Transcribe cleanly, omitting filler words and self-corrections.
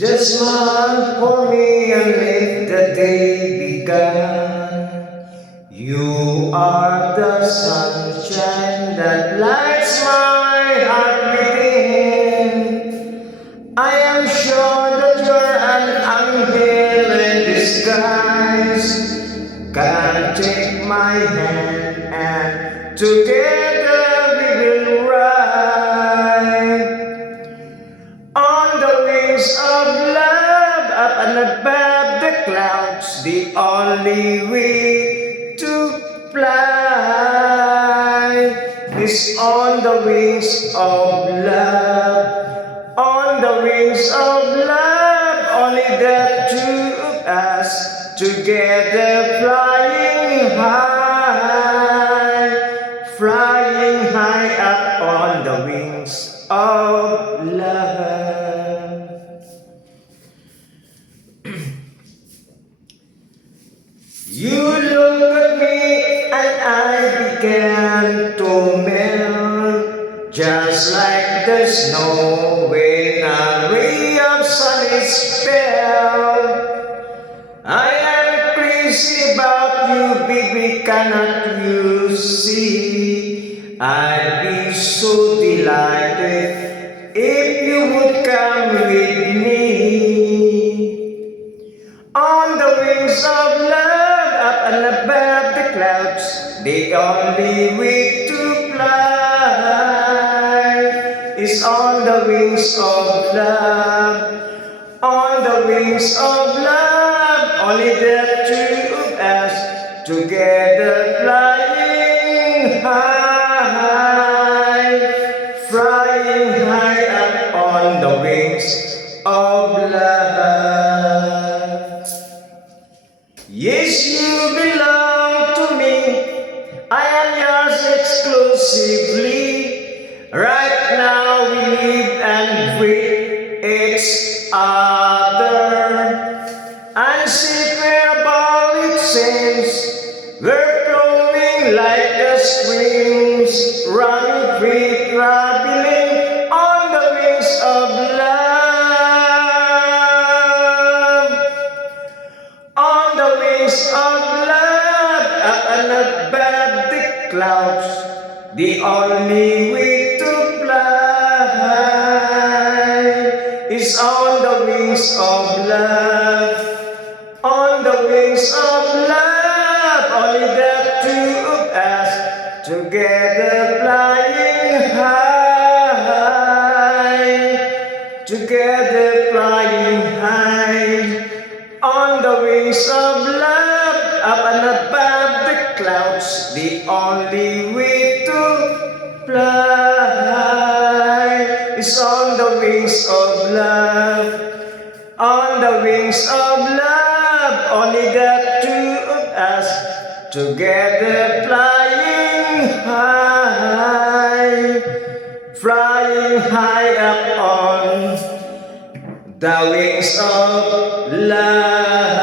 Just smile for me and let the day begun. You are the sunshine that lights my heart within. I am sure that you're an angel in disguise. Come take my hand and together we will ride on the wings of love, up and above the clouds, the only way to fly is on the wings of love, on the wings of love, only the two of us together flying high up on the wings of love. You look at me and I began to melt, just like the snow when a ray of sun is fell. I am crazy about you, baby, cannot you see? I'd be so delighted if you would come with me. On the wings of love, up and above the clouds, the only way to fly is on the wings of love, on the wings of love, only the two of us together flying high up on the wings of love. Yes, you belong to me, I am yours exclusively. Right now we live and breathe each other. Unseparable it seems, we're flowing like the streams, running free, traveling on the wings of love. On the wings of love, up and above the clouds, the only way to fly is on the wings of love, on the wings of love, only the two of us together flying high, together flying high. On the wings of love, up and above the clouds, the only way to fly is on the wings of love, on the wings of love, only the two of us together flying high up on the wings of love.